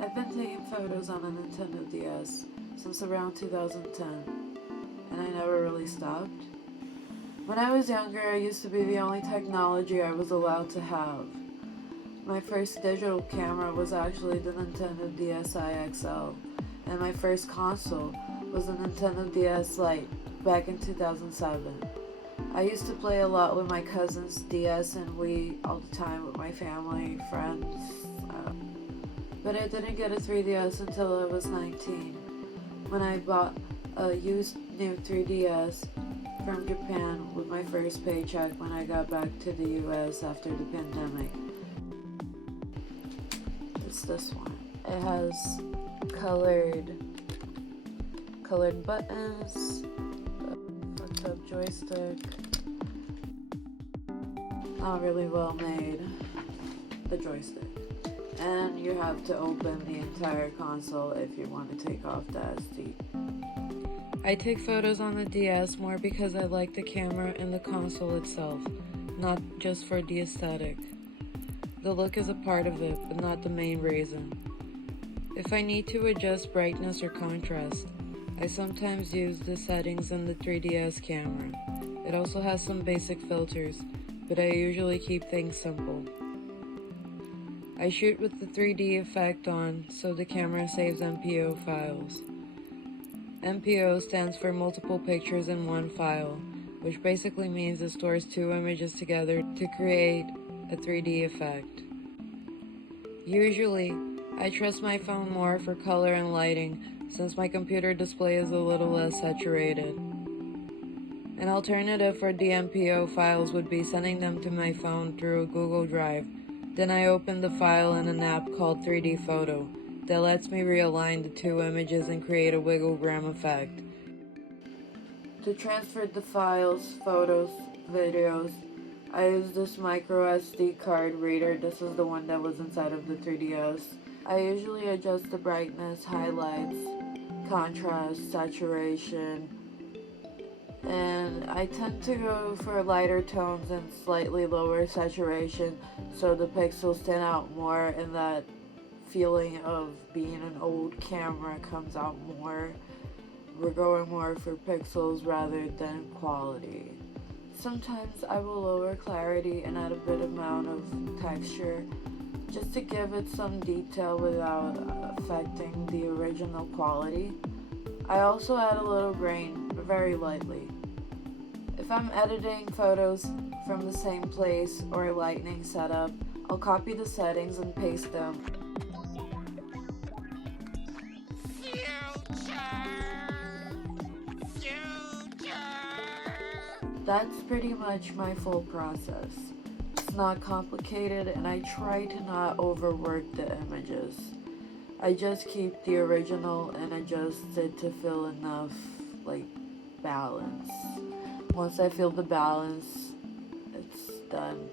I've been taking photos on a Nintendo DS since around 2010, and I never really stopped. When I was younger, I used to be the only technology I was allowed to have. My first digital camera was actually the Nintendo DSi XL, and my first console was the Nintendo DS Lite back in 2007. I used to play a lot with my cousins' DS and Wii all the time with my family, friends. But I didn't get a 3DS until I was 19, when I bought a used new 3DS from Japan with my first paycheck when I got back to the US after the pandemic. It's this one. It has colored buttons, a flip-top joystick. Not really well made, the joystick. And you have to open the entire console if you want to take off the SD. I take photos on the DS more because I like the camera and the console itself, not just for the aesthetic. The look is a part of it, but not the main reason. If I need to adjust brightness or contrast, I sometimes use the settings in the 3DS camera. It also has some basic filters, but I usually keep things simple. I shoot with the 3D effect on, so the camera saves MPO files. MPO stands for multiple pictures in one file, which basically means it stores two images together to create a 3D effect. Usually, I trust my phone more for color and lighting since my computer display is a little less saturated. An alternative for the MPO files would be sending them to my phone through a Google Drive. Then I open the file in an app called 3D Photo that lets me realign the two images and create a wigglegram effect. To transfer the files, photos, videos, I use this micro SD card reader. This is the one that was inside of the 3DS. I usually adjust the brightness, highlights, contrast, saturation, and I tend to go for lighter tones and slightly lower saturation so the pixels stand out more and that feeling of being an old camera comes out more. We're going more for pixels rather than quality. Sometimes I will lower clarity and add a bit amount of texture just to give it some detail without affecting the original quality. I also add a little grain, but very lightly. If I'm editing photos from the same place or a lighting setup, I'll copy the settings and paste them. That's pretty much my full process. It's not complicated and I try to not overwork the images. I just keep the original and adjust it to feel enough, balance. Once I feel the balance, it's done.